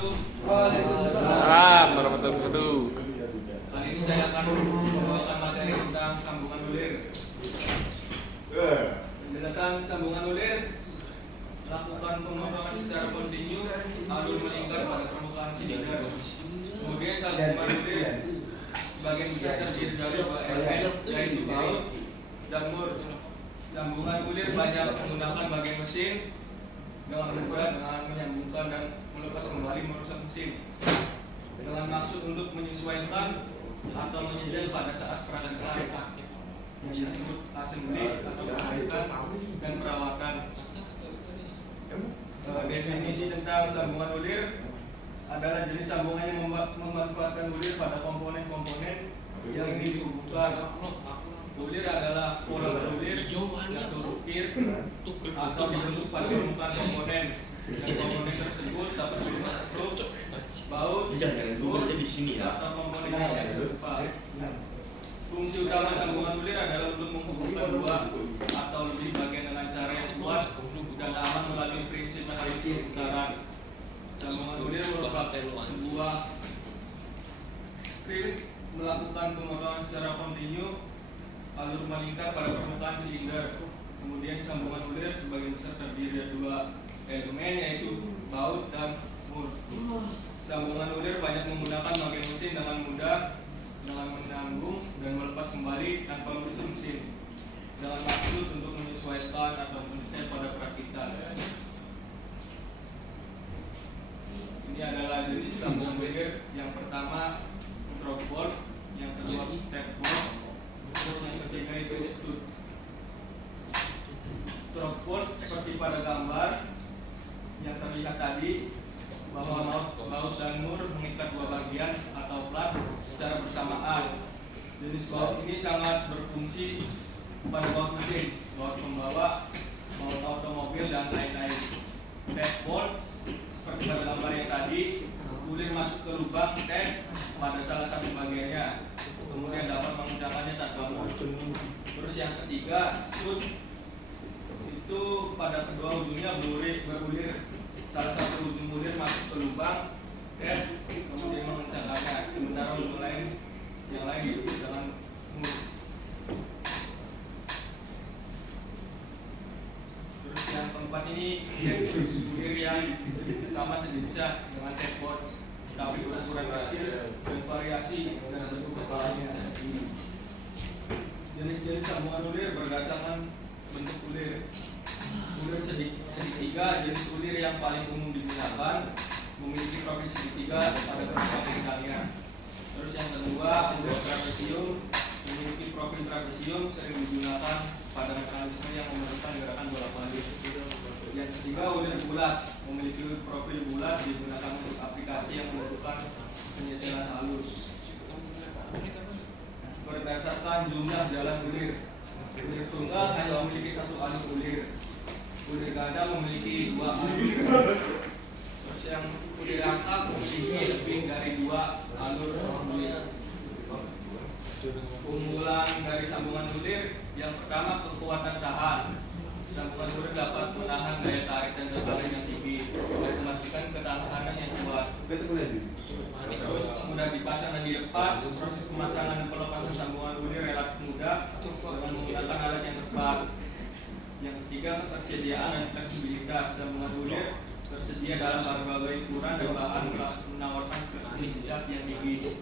wabarakatuh. Waalaikumsalam warahmatullahi wabarakatuh. Kali ini saya akan membawakan materi tentang sambungan ulir. Penjelasan sambungan ulir: lakukan pemotongan secara kontinu alur melingkar pada permukaan silinder. Kemudian sambungan ulir sebagian besar terdiri dari dua elemen, yaitu baut dan mur. Sambungan ulir banyak menggunakan bagian mesin dengan mudah dengan menyambungkan dan melepas kembali merusak mesin dengan maksud untuk menyesuaikan atau menyedel pada saat perakitan yang disebut assembly atau perbaikan dan perawatan. Definisi tentang sambungan ulir adalah jenis sambungan yang memanfaatkan ulir pada komponen-komponen yang ingin dihubungkan. Ulir adalah pola berulir yang terukir atau dibentuk pada permukaan komponen. Dan komponen tersebut dapat berupa skrup, baut, mur, atau komponen yang serupa. Fungsi utama sambungan ulir adalah untuk menghubungkan dua atau lebih bagian dengan cara yang kuat dan aman melalui prinsip mekanisme putaran. Sambungan ulir merupakan sebuah skrip melakukan pemotongan secara kontinu alur melingkar pada permukaan silinder. Kemudian sambungan ulir sebagian besar terdiri dari dua elemen, yaitu baut dan mur. Sambungan ulir banyak menggunakan bagian mesin dengan mudah dengan menyambung dan melepas kembali tanpa merusak mesin dengan maksud untuk menyesuaikan atau menyesuaikan pada perakitan. Ini adalah jenis sambungan ulir. Yang pertama drop bolt, yang kedua tape bolt, terus yang ketiga itu stud. Drop bolt seperti pada gambar yang terlihat tadi, bahwa baut dan mur mengikat dua bagian atau plat secara bersamaan. Jenis baut ini sangat berfungsi pada baut mesin, baut pembawa, baut otomobil, dan lain-lain. Tape bolt seperti pada gambar yang tadi, ulir masuk ke lubang tape pada salah satu bagiannya, kemudian dapat mengencangkannya tanpa mur. Terus yang ketiga stud, itu pada kedua ujungnya berulir. Salah satu ujung ulir masuk ke lubang tape, kemudian mengencangkannya, sementara ujung yang lain diikat dengan mur. Terus yang keempat ini ulir yang sama sejenisnya dengan tape bolt, tapi berukuran kecil dan variasi dan bentuk kepalanya. Jenis-jenis sambungan ulir berdasarkan bentuk ulir. Ulir segitiga, jenis ulir yang paling umum digunakan, memiliki profil segitiga pada permukaan bintangnya. Terus yang kedua, ulir trapesium, memiliki profil trapesium, sering digunakan pada mekanisme yang memerlukan gerakan bolak-balik. Yang ketiga, ulir bulat, memiliki profil bulat, digunakan untuk aplikasi yang memerlukan penyetelan halus. Berdasarkan jumlah jalan ulir, ulir tunggal hanya memiliki satu alur ulir. Ulir ganda memiliki dua alur. Terus yang ulir rangkap memiliki lebih dari dua alur ulir. Keunggulan dari sambungan ulir: yang pertama, kekuatan tahan. Sambungan ulir dapat menahan daya tarik dan tekanan yang tinggi dan memastikan ketahanan yang kuat. Terus mudah dipasang dan dilepas. Proses pemasangan dan pelepasan sambungan ulir relatif mudah dengan menggunakan alat yang tepat. Yang ketiga, ketersediaan dan fleksibilitas. Sambungan ulir tersedia dalam berbagai ukuran dan bahan menawarkan fleksibilitas yang tinggi.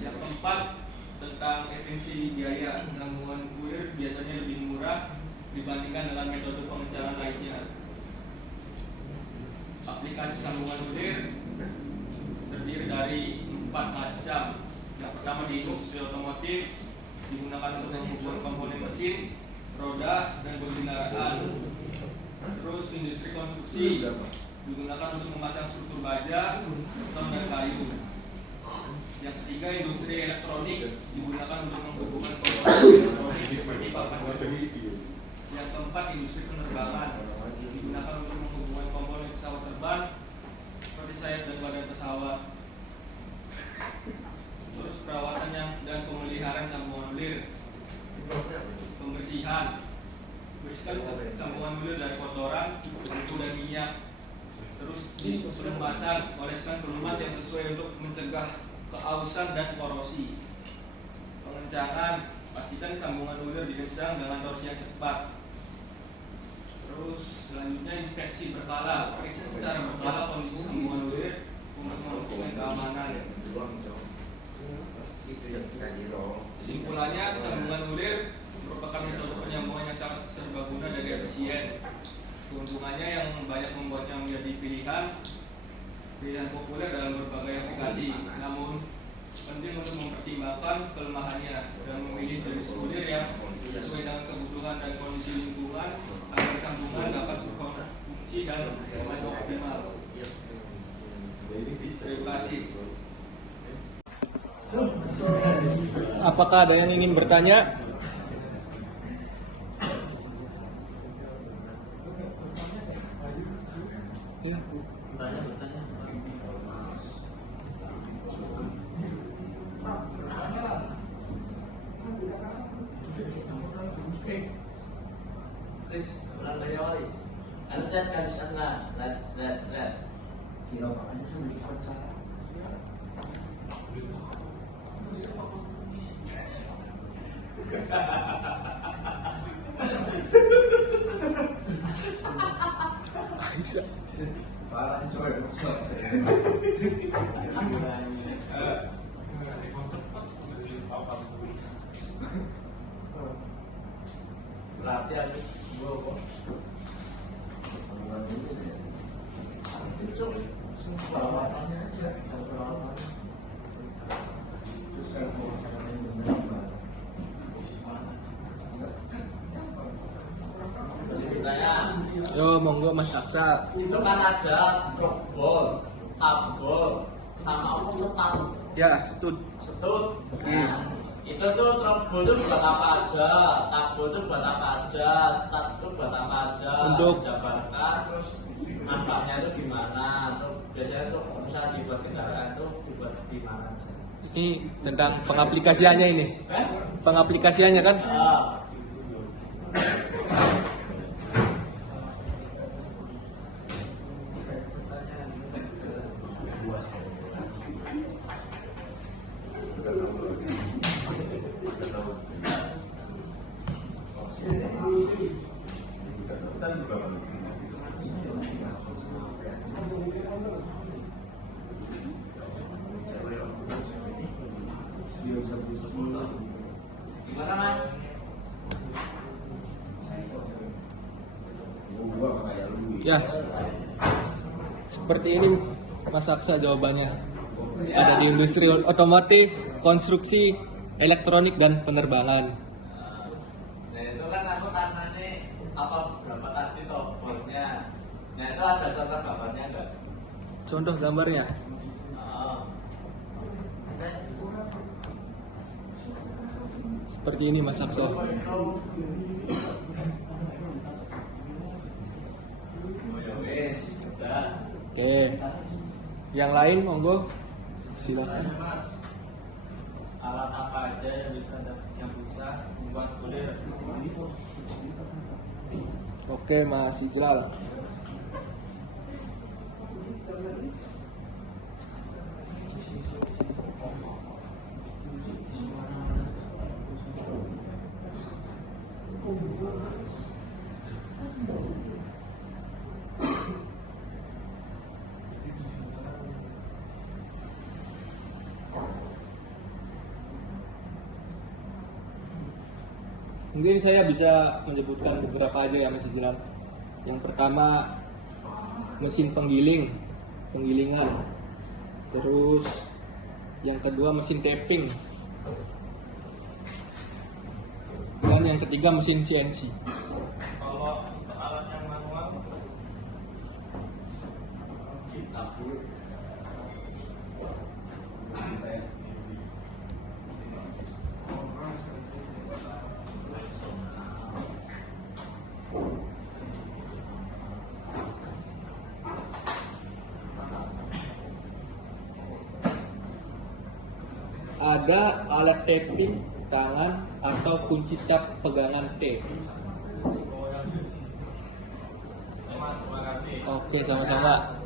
Yang keempat, tentang efisiensi biaya. Sambungan ulir biasanya lebih murah dibandingkan dengan metode pengencangan lainnya. Aplikasi sambungan ulir terdiri dari 4 macam. Yang pertama di industri otomotif, digunakan untuk mengukur komponen mesin, roda, dan bodi kendaraan. Terus industri konstruksi, digunakan untuk memasang struktur baja, beton, dan kayu. Yang ketiga, industri elektronik, digunakan untuk menghubungkan komponen elektronik seperti papan serbuk. Yang keempat, industri penerbangan, digunakan untuk menghubungkan komponen pesawat terbang seperti sayap dan badan pesawat. Terus perawatan dan pemeliharaan sambungan ulir. Pembersihan, bersihkan sambungan ulir dari kotoran, kutu, dan minyak. Terus sebelum pelumasan, oleskan pelumas yang sesuai untuk mencegah keausan dan korosi. Pengencangan, pastikan sambungan ulir dikencang dengan torsi yang cepat. Terus selanjutnya inspeksi berkala, periksa secara berkala kondisi sambungan ulir untuk memastikan keamanan. Kesimpulannya, sambungan ulir merupakan metode penyambungan yang sangat serbaguna dan efisien. Keuntungannya yang banyak membuatnya menjadi pilihan populer dalam berbagai aplikasi. Namun penting untuk mempertimbangkan kelemahannya dan memilih jenis ulir yang sesuai dengan kebutuhan dan kondisi lingkungan agar sambungan dapat berfungsi dan berlaku optimal. Terima kasih. Apakah ada yang ingin bertanya? Ya. Bertanya. Chris, ulang dari awal, Chris. Harus lihat lihat. Kira makanya saya melihat saya. Parah coy, berarti ada dua kok. Itu perawatannya aja, perawatannya. Terus kan pemasarannya benar. Ceritanya. Yo, monggo Mas Aksa. Itu kan ada trokbol, tabol, sama apa setan. Ya, setut. Nah, itu tuh trokbol itu buat apa aja, tabol itu buat apa aja, stat itu buat apa aja, Untuk jabarkan, terus manfaatnya itu gimana, tuh biasanya tuh bisa dibuat kendaraan tuh dibuat di mana aja. Ini tentang pengaplikasiannya ini. Pengaplikasiannya kan? Gimana Mas? Ya. Seperti ini Mas Aksa jawabannya. Ada di industri otomotif, konstruksi, elektronik dan penerbangan. Nah itu kan aku karena ini apa berapa tadi tobolnya. Nah itu ada contoh gambarnya enggak? Contoh gambarnya. Seperti ini Mas Aksa. Oh ya wes, udah. Oke. Yang lain monggo. Silakan. Mas, alat apa aja yang bisa membuat kulir? Oke Mas Ijlal. Mungkin saya bisa menyebutkan beberapa aja ya Mas Ijlal. Yang pertama mesin penggilingan. Terus yang kedua mesin tapping. Dan yang ketiga mesin CNC. Kalau untuk alat yang manual, ada alat tapping tangan atau kunci tap pegangan T. Mas, terima kasih. Oke, sama-sama.